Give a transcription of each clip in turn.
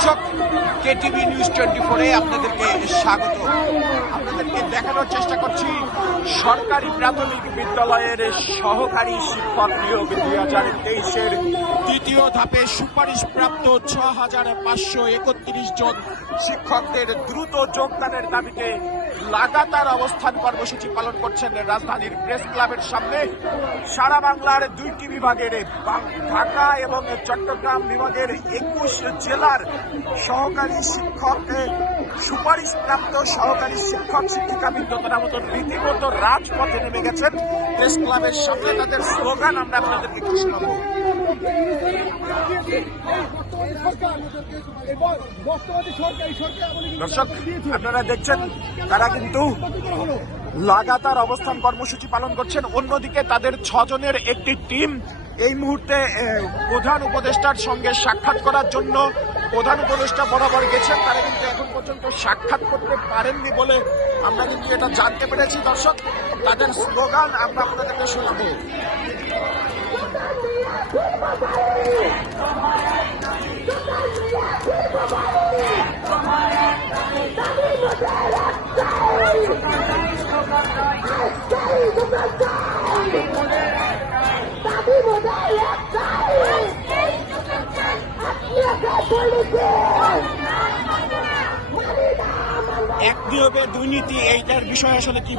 দর্শক, KTV news twenty ফোরে আপনাদেরকে স্বাগত। আপনাদেরকে দেখানোর চেষ্টা করছি সরকারি প্রাথমিক বিদ্যালয়ের সহকারী শিক্ষক নিয়োগ দুই হাজার তেইশের দ্বিতীয় ধাপে সুপারিশ প্রাপ্ত ছ হাজার পাঁচশো একত্রিশ জন শিক্ষকদের দ্রুত যোগদানের দাবিতে লাগাতার অবস্থান কর্মসূচি পালন করছেন রাজধানীর প্রেস ক্লাবের সামনে। সারা বাংলার দুইটি বিভাগের ঢাকা এবং চট্টগ্রাম বিভাগের একুশ জেলার সহকারী শিক্ষক সুপারিশপ্রাপ্ত সহকারী শিক্ষক, শিক্ষিকাবৃন্দ তারা মতো রীতিমতো রাজপথে নেমে গেছেন। প্রেস ক্লাবের সামনে তাদের স্লোগান আমরা আপনাদেরকে একটু শোনাবো। দর্শক, আপনারা দেখছেন, তারা কিন্তু লাগাতার অবস্থান কর্মসূচি পালন করছেন। অন্যদিকে তাদের ছজনের একটি টিম এই মুহূর্তে প্রধান উপদেষ্টার সঙ্গে সাক্ষাৎ করার জন্য প্রধান উপদেষ্টা বরাবর গেছেন। তারা কিন্তু এখন পর্যন্ত সাক্ষাৎ করতে পারেননি বলে আমরা কিন্তু এটা জানতে পেরেছি। দর্শক, তাদের স্লোগান আমরা আপনাদেরকে শোনাবো। এক নিয়োগে দুর্নীতি, এইটার বিষয়ে আসলে কি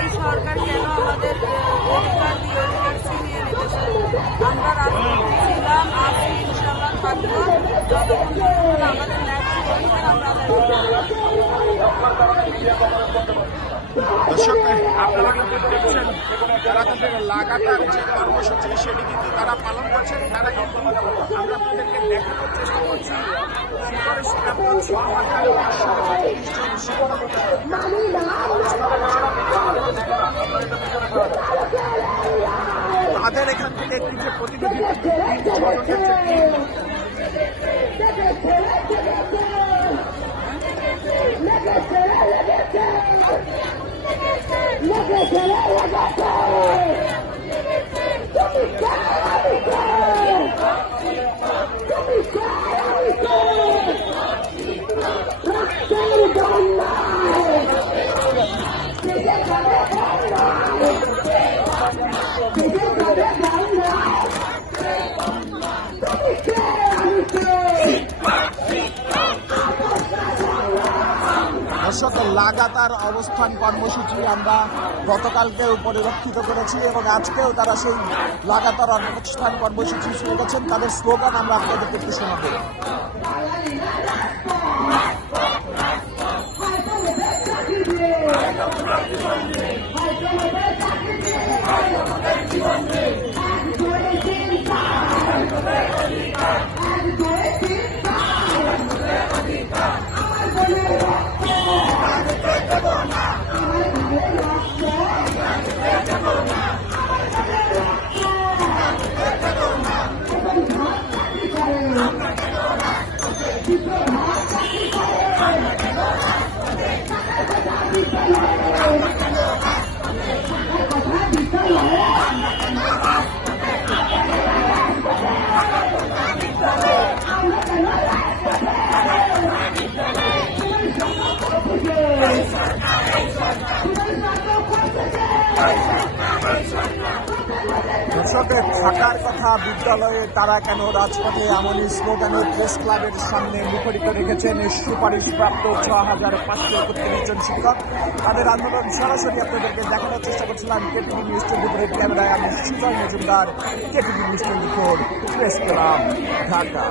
এই সরকার কেন আমরা ছিলাম, আছি ইনশাল্লাহ আমাদের ন্যায্য অধিকার আমরা আদায় করতে পারব। দর্শক আপনারা কিন্তু দেখছেন তারা তাদের লাগাতার যে কর্মসূচি সেটি কিন্তু তারা পালন করছেন তারা কিন্তু আমরা তাদেরকে দেখানোর চেষ্টা করছি তাদের এখান থেকে একটি যে প্রতিনিধি ছজনের যে team, লাগাতার অবস্থান কর্মসূচি আমরা গতকালকেও পরিলক্ষিত করেছি এবং আজকেও তারা সেই লাগাতার অবস্থান কর্মসূচি শুরু করেছেন। তাদের স্লোগান আমরা আপনাদেরকে একটু শোনাবো। Bandeirantes! থাকার কথা বিদ্যালয়ে তারা কেন রাজপথে? এমনই স্লোগানে প্রেস ক্লাবের সামনে মুখরিত রেখেছেন সুপারিশ প্রাপ্ত ছ হাজার পাঁচশো একত্রিশ জন শিক্ষক। তাদের আন্দোলন সরাসরি আপনাদেরকে দেখানোর চেষ্টা করছিলাম কেটিভি নিউজ টোয়েন্টি ক্যামেরায় আমি Sujoy Majumdar KTV news twenty four press club Dhaka.